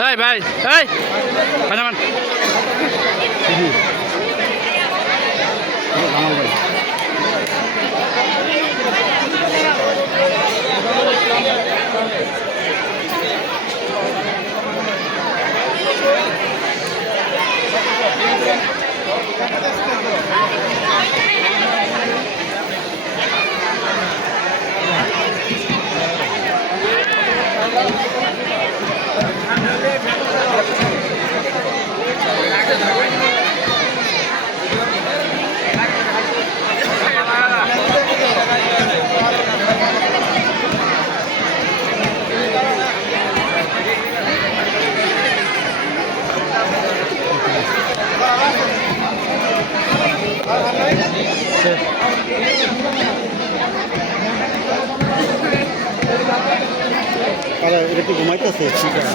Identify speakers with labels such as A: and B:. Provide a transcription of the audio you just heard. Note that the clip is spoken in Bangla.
A: ভাই এই। ভাই নামান
B: এটা কি ঘুমাইতেছে? ঠিক আছে